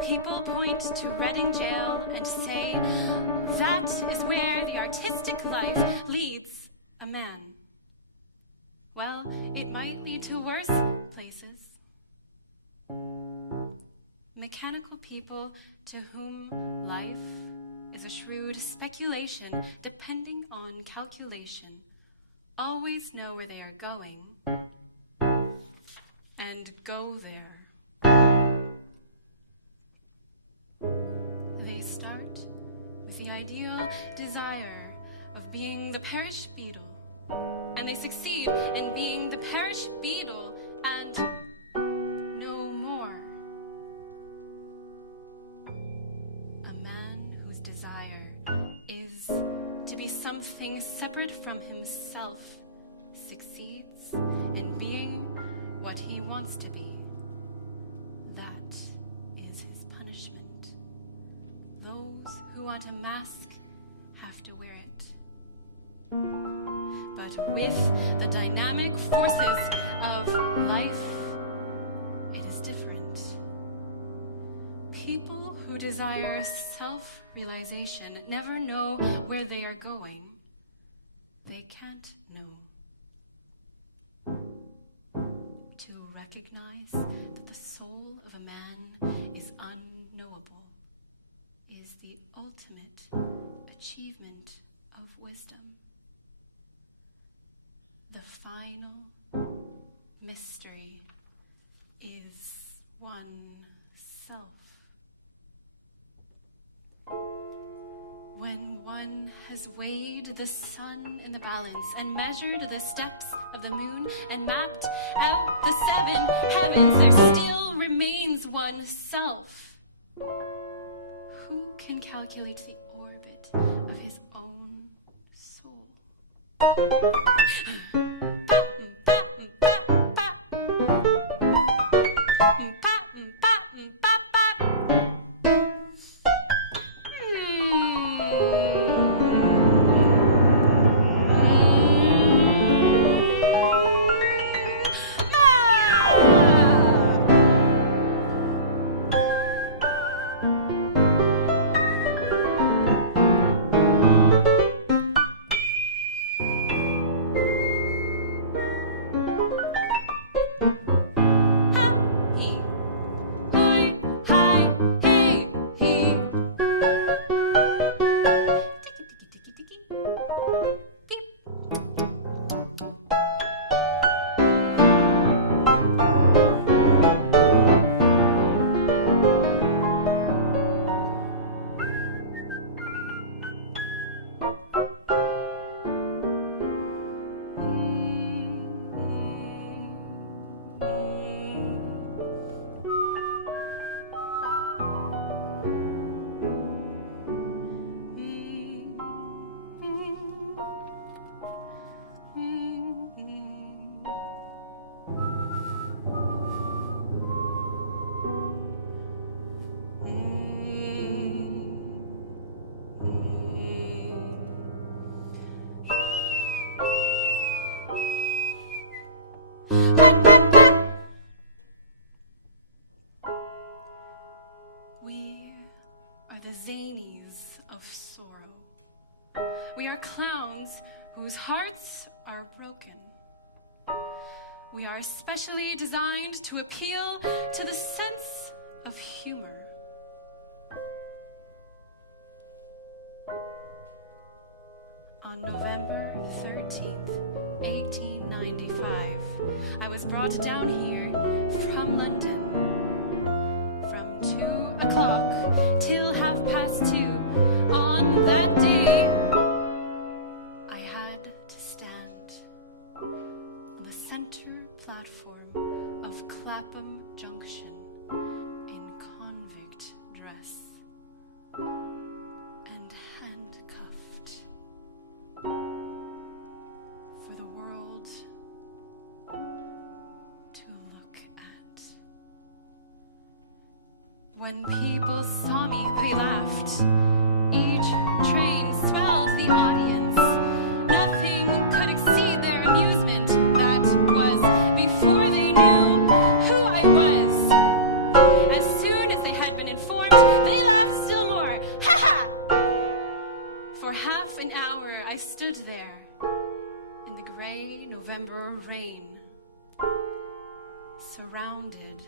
People point to Reading Jail and say that is where the artistic life leads a man. Well, it might lead to worse places. Mechanical people to whom life is a shrewd speculation depending on calculation always know where they are going and go there. They start with the ideal desire of being the parish beadle, and they succeed in being the parish beadle and no more. A man whose desire is to be something separate from himself succeeds in being what he wants to be. That is his punishment. Those who want a mask have to wear it. But with the dynamic forces of life, it is different. People who desire self-realization never know where they are going. They can't know. To recognize that the soul of a man is unknowable is the ultimate achievement of wisdom. The final mystery is oneself. When one has weighed the sun in the balance and measured the steps of the moon and mapped out the 7 heavens, there still remains oneself. Who can calculate the orbit of his own soul? We are clowns whose hearts are broken. We are specially designed to appeal to the sense of humor. On November 13th, 1895, I was brought down here from London. From 2 o'clock till 2:30 on that day, I had to stand on the center platform of Clapham Junction in convict dress and handcuffed for the world to look at. When people saw me, they laughed. Each train swelled the audience. Nothing could exceed their amusement. That was before they knew who I was. As soon as they had been informed, they laughed still more. Ha ha! For half an hour I stood there in the gray November rain, surrounded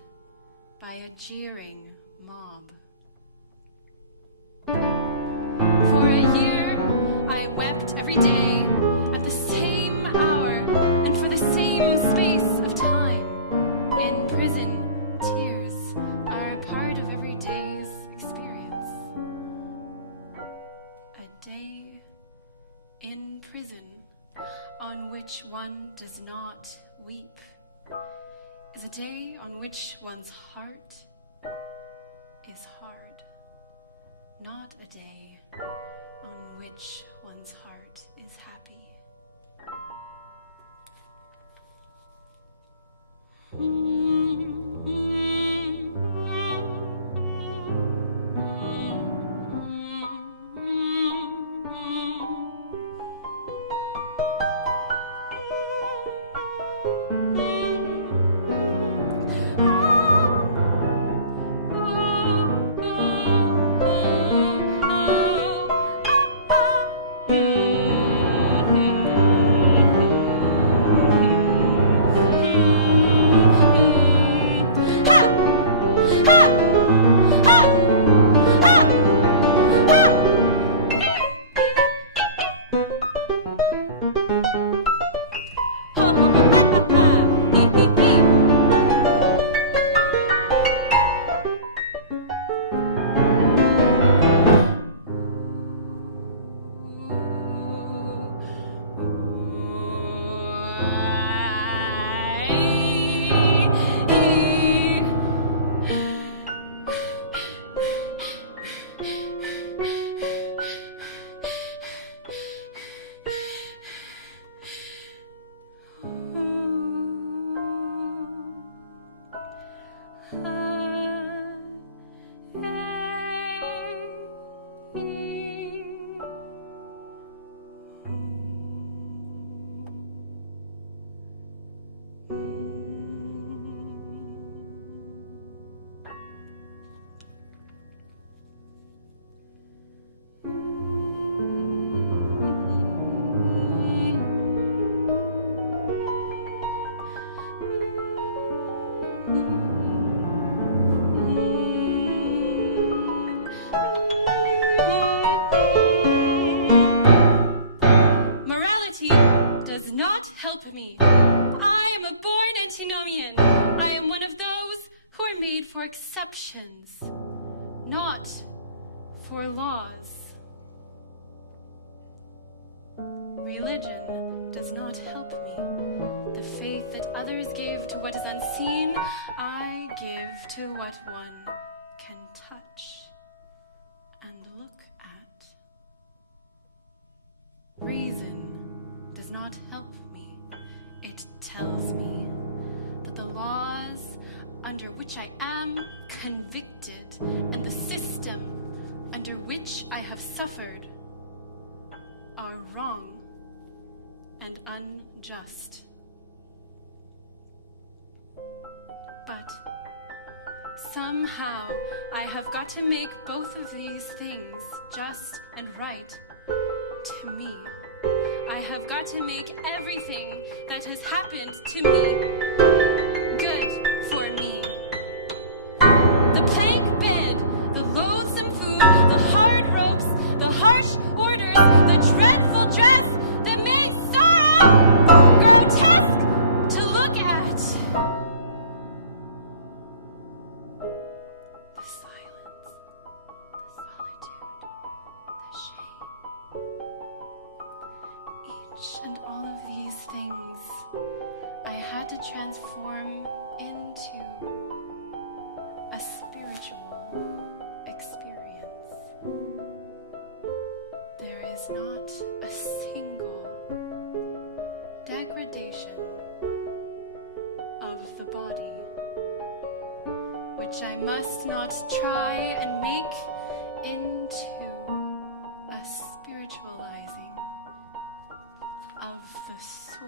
by a jeering mob. For a year, I wept every day at the same hour and for the same space of time. In prison, tears are a part of every day's experience. A day in prison on which one does not weep is a day on which one's heart is hard, not a day on which one's heart is happy. Help me. I am a born antinomian. I am one of those who are made for exceptions, not for laws. Religion does not help me. The faith that others give to what is unseen, I give to what one can touch and look at. Reason does not help me. It tells me that the laws under which I am convicted and the system under which I have suffered are wrong and unjust. But somehow I have got to make both of these things just and right to me. got to make everything that has happened to me good for me. The plank bed, the loathsome food, the hard ropes, the harsh orders, the dreadful dress that makes sorrow grotesque to look at. The silence, the solitude, the shame. Each and all of these things I had to transform into a spiritual experience. There is not a single degradation of the body which I must not try and make into a spiritualizing of the soul.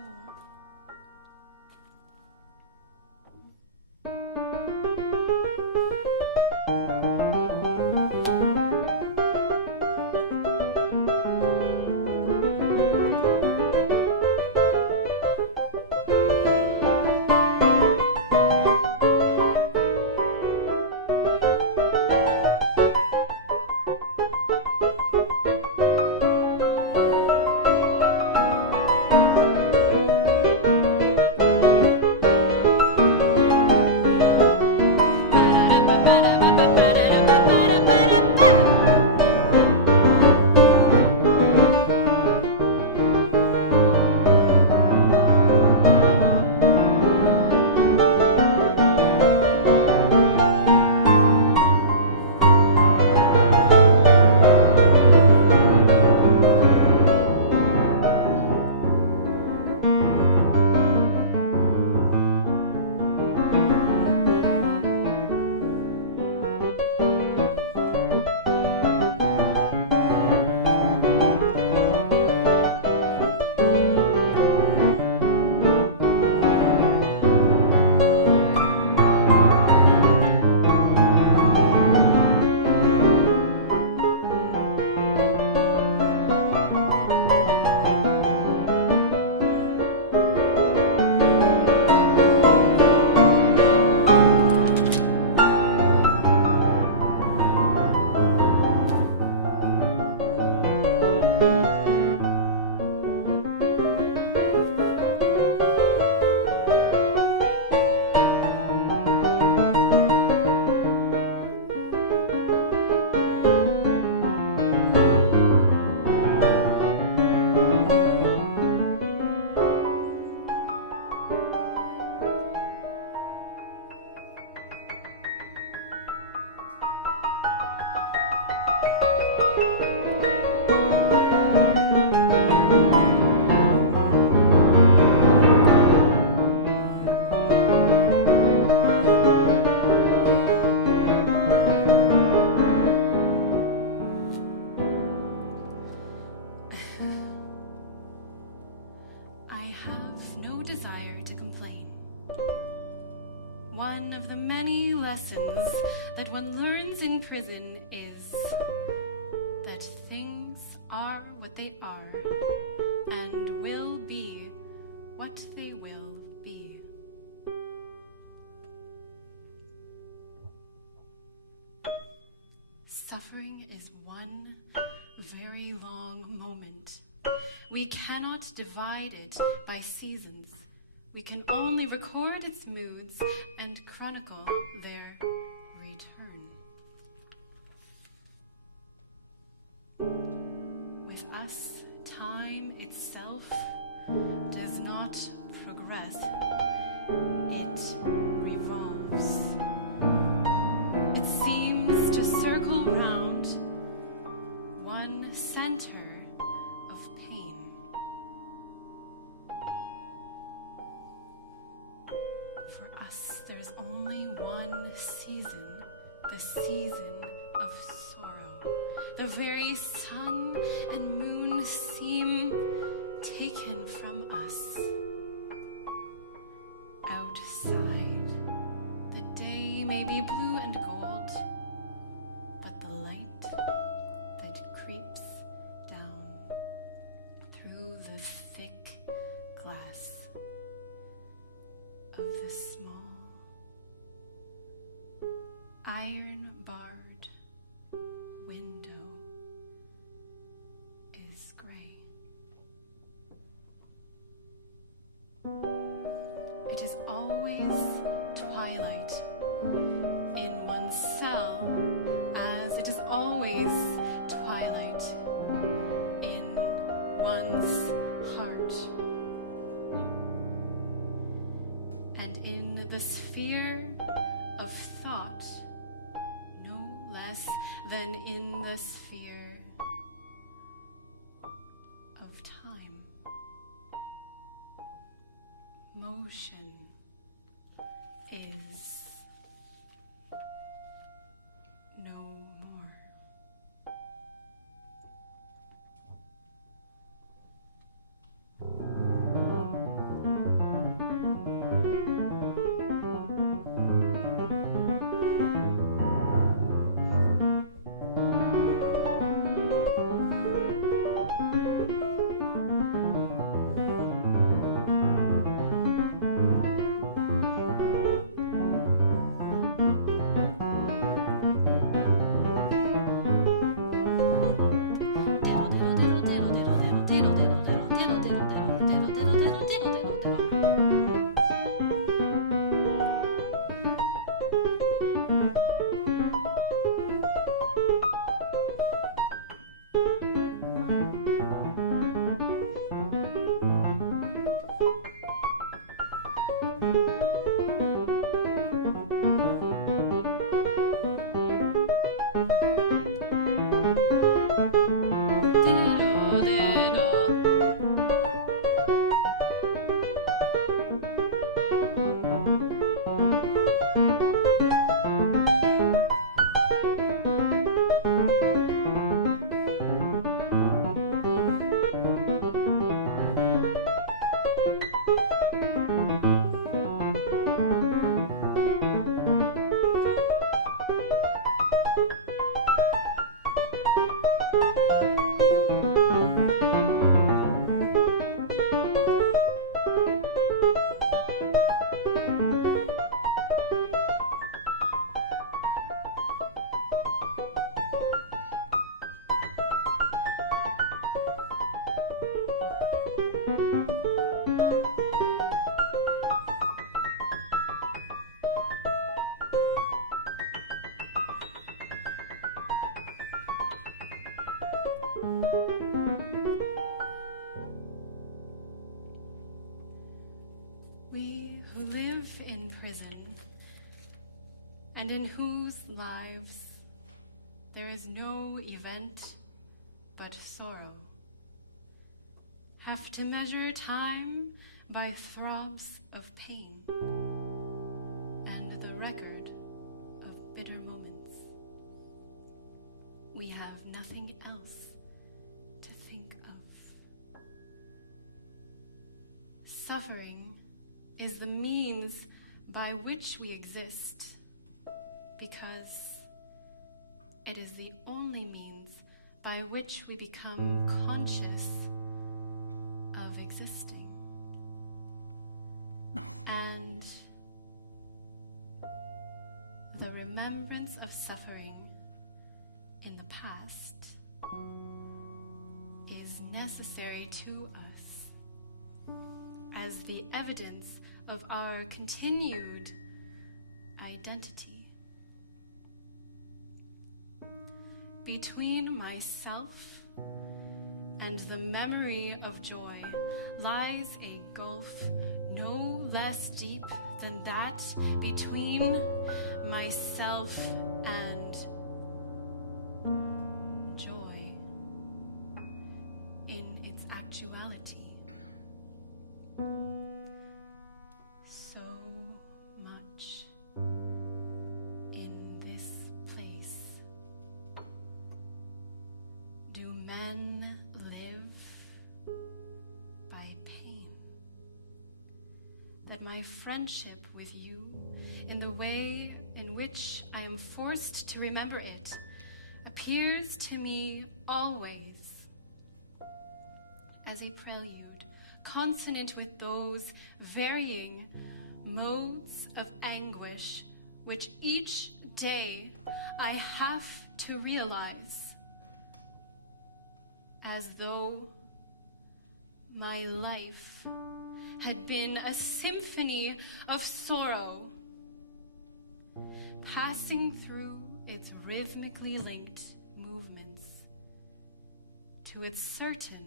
One of the many lessons that one learns in prison is that things are what they are and will be what they will be. Suffering is one very long moment. We cannot divide it by seasons. We can only record its moods and chronicle their return. With us, time itself does not progress. It revolves. It seems to circle round one center of pain. For us, there's only one season, the season of sorrow. The very sun and moon seem taken from us. Outside, the day may be blue and gold, but the light that creeps down through the thick one's heart. And in the sphere of thought, no less than in the sphere of time, motion is no more. We who live in prison, and in whose lives there is no event but sorrow, have to measure time by throbs of pain and the record of bitter moments. We have nothing else to think of. Suffering is the means by which we exist, because it is the only means by which we become conscious of existing. And the remembrance of suffering in the past is necessary to us as the evidence of our continued identity. Between myself and the memory of joy lies a gulf no less deep than that between myself and joy in its actuality. So much in this place do men live by pain, that my friendship with you, in the way in which I am forced to remember it, appears to me always as a prelude consonant with those varying modes of anguish which each day I have to realize, as though my life had been a symphony of sorrow, passing through its rhythmically linked movements to its certain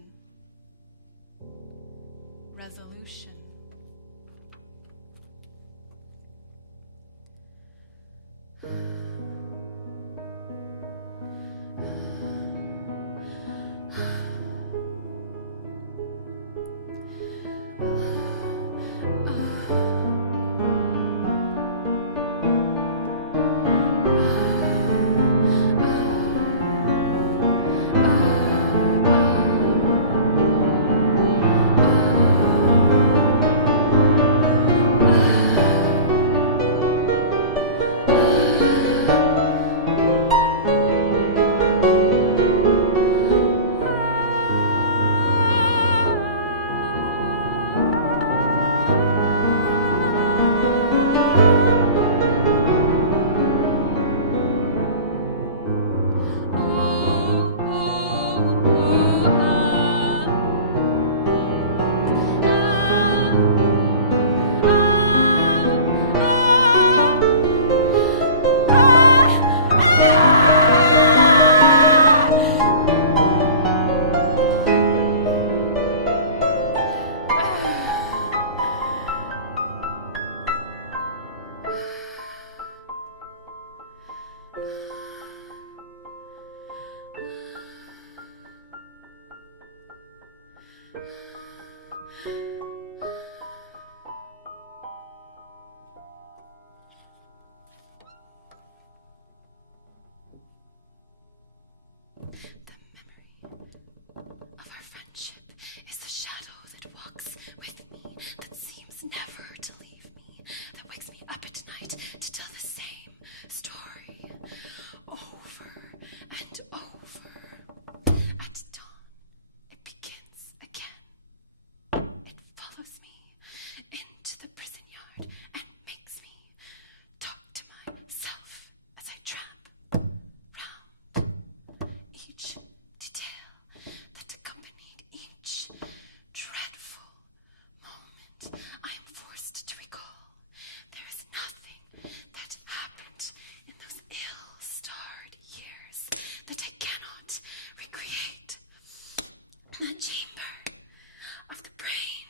resolution. The memory of our friendship is the shadow that walks with me, that seems never to leave me, that wakes me up at night to tell the same story over and over. At dawn, it begins again. It follows me into the prison yard and makes me talk to myself as I tramp round each detail that accompanied each dreadful moment I am forced to recall. There is nothing that happened in those ill-starred years that I cannot recreate. The chamber of the brain,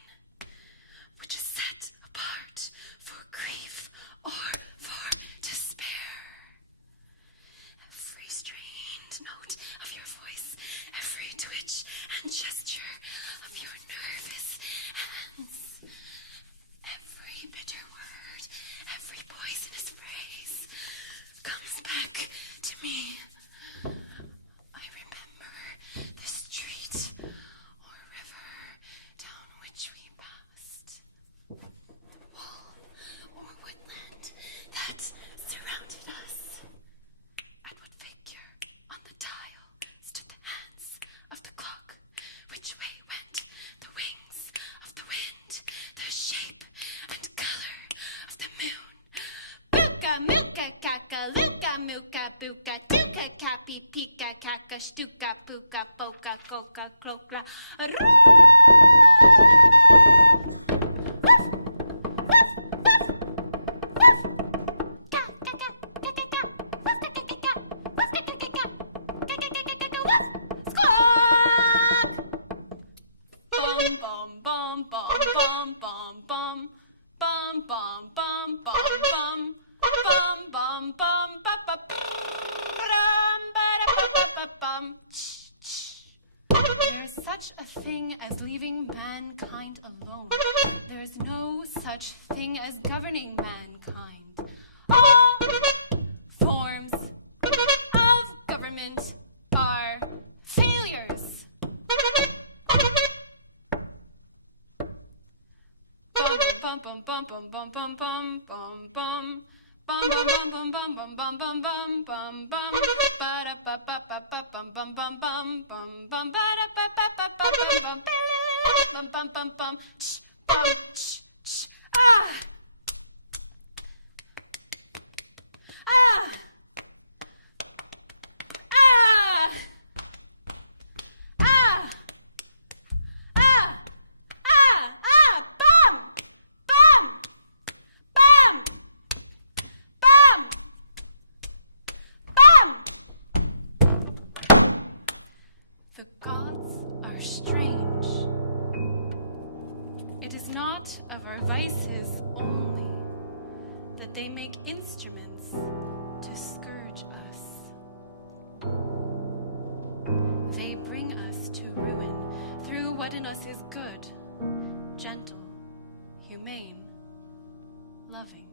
which is set apart for grief or for despair. Every strained note of your voice, every twitch and gesture of your nervous hands, every bitter word, every poisonous phrase comes back to me. I remember the street or river down which we passed, the wall or woodland that surrounded us. At what figure on the dial stood the hands of the clock? Which way went the wings of the wind? The shape and color of the moon? Buka, muka, kaka, luka, muka, buka, duka, kapi, pika, kaka, stuka, puka, poka, coca, cloka, Bum bum bum bum bum bum bum bum bum bum bum bum bum ba ba ba bum. There is such a thing as leaving mankind alone. There is no such thing as governing mankind. All forms of government are failures. Bum bum bum bum bum bum bum bum bum. Bum bum bum bum bum bum bum bum bum bum ba da ba ba ba ba bum bum bum bum bum bum ba da ba ba ba ba bum bum bum bum bum ch bum ch ch ah ah ah ah ah ah ah bum bum bum bum bum. The gods are strange. It is not of our vices only, that they make instruments to scourge us. They bring us to ruin through what in us is good, gentle, humane, loving.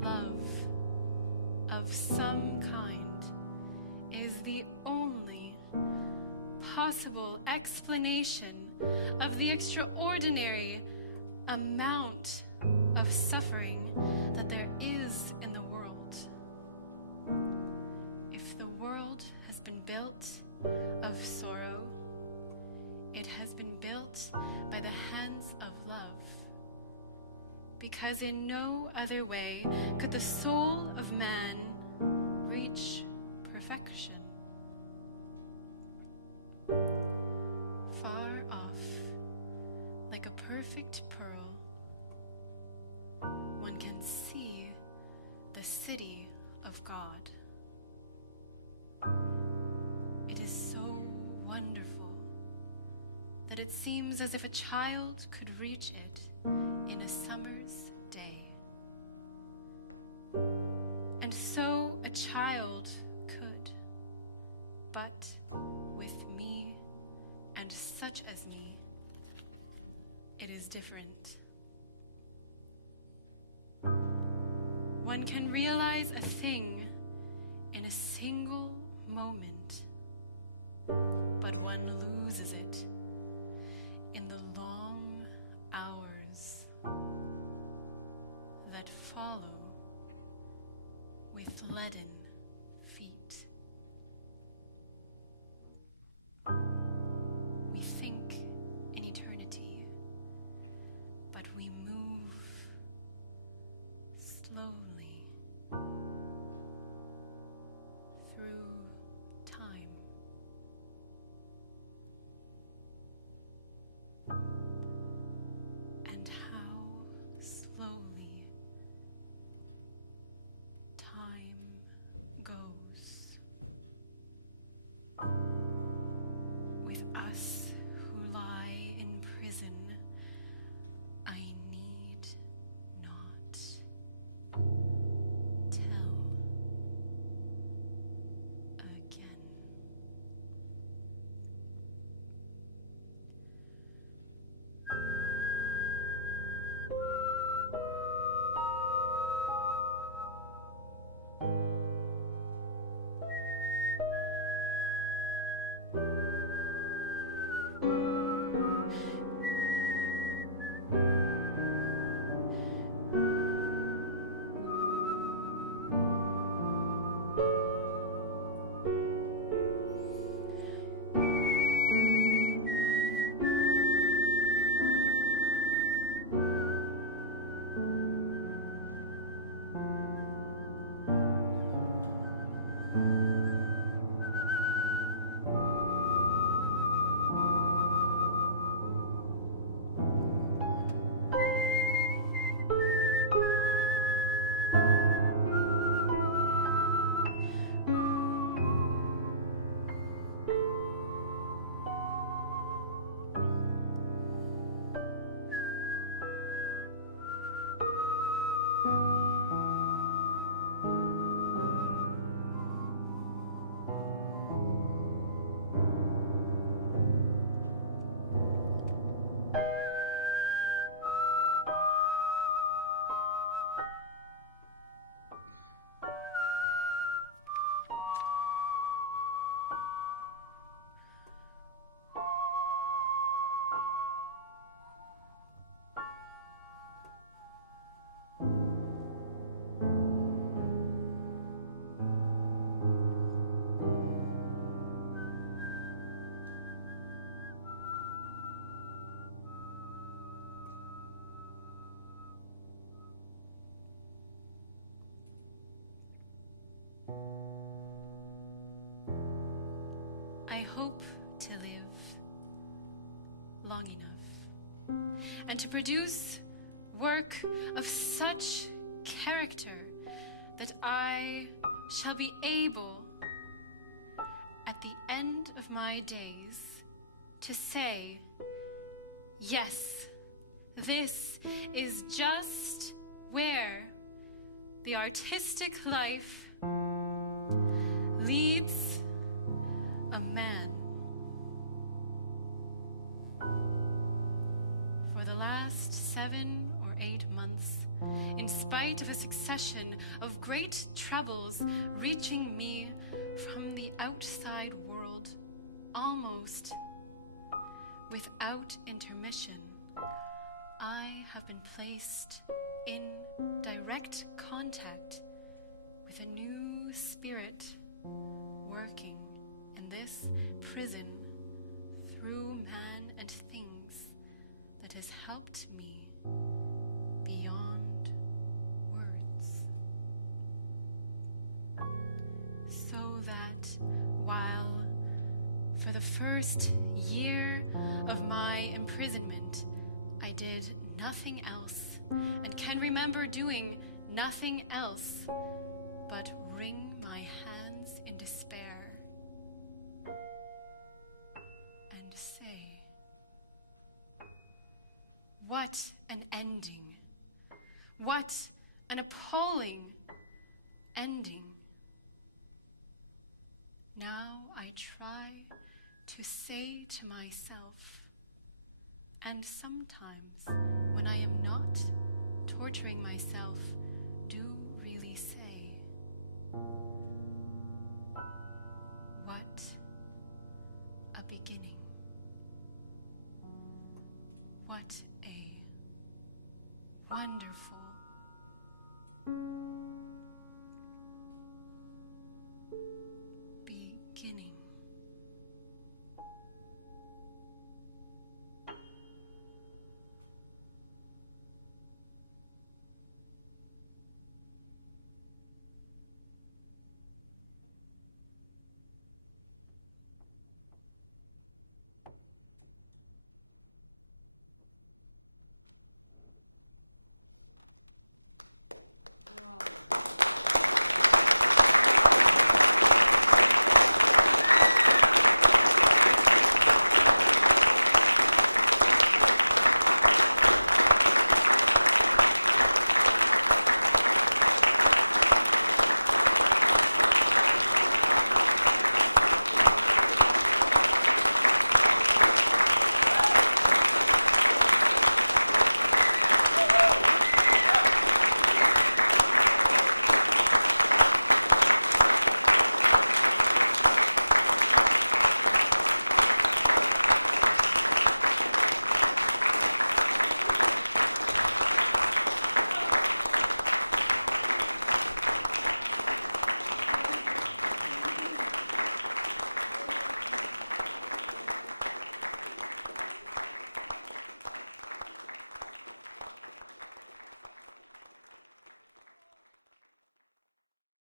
Love of some kind is the only possible explanation of the extraordinary amount of suffering that there is in the world. If the world has been built of sorrow, it has been built by the hands of love, because in no other way could the soul of man reach perfection. Far off, like a perfect pearl, one can see the city of God. It is so wonderful that it seems as if a child could reach it in a summer's day. And so a child could, but with me and such as me, it is different. One can realize a thing in a single moment, but one loses it in the long hours that follow with leaden feet. We think in eternity, but we move slowly through time. And how slowly time goes with us who lie in prison. I need not tell again. I hope to live long enough and to produce work of such character that I shall be able, at the end of my days, to say, Yes, this is just where the artistic life leads a man. For the last 7 or 8 months, in spite of a succession of great troubles reaching me from the outside world, almost without intermission, I have been placed in direct contact with a new spirit working in this prison through man and things that has helped me beyond words. So that while for the first year of my imprisonment I did nothing else and can remember doing nothing else but wring my hands in despair and say, what an ending! What an appalling ending! Now I try to say to myself, and sometimes when I am not torturing myself, do really say, what a beginning. What a wonderful